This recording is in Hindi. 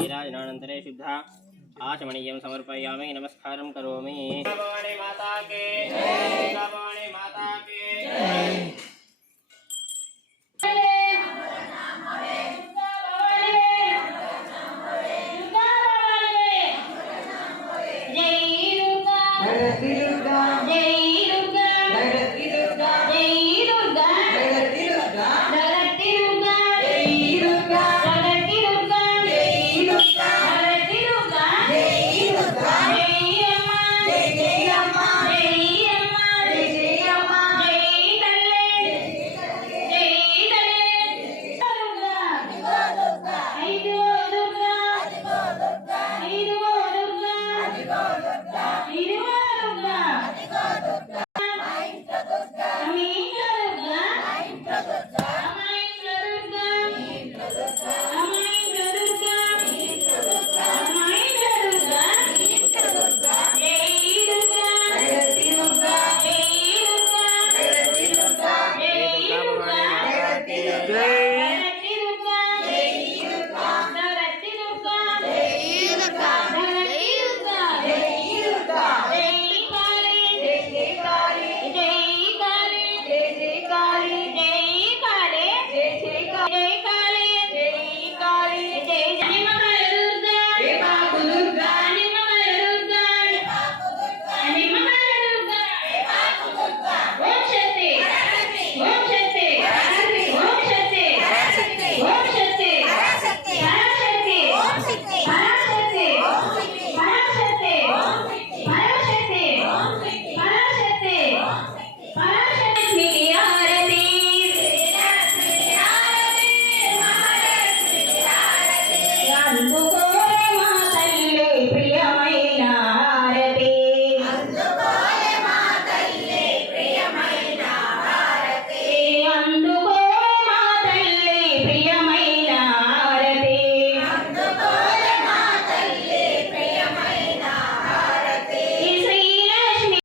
वीराजनानन्तरे शुद्धा आचमणीयं समर्पयामि नमस्कारं करोमि माता के जय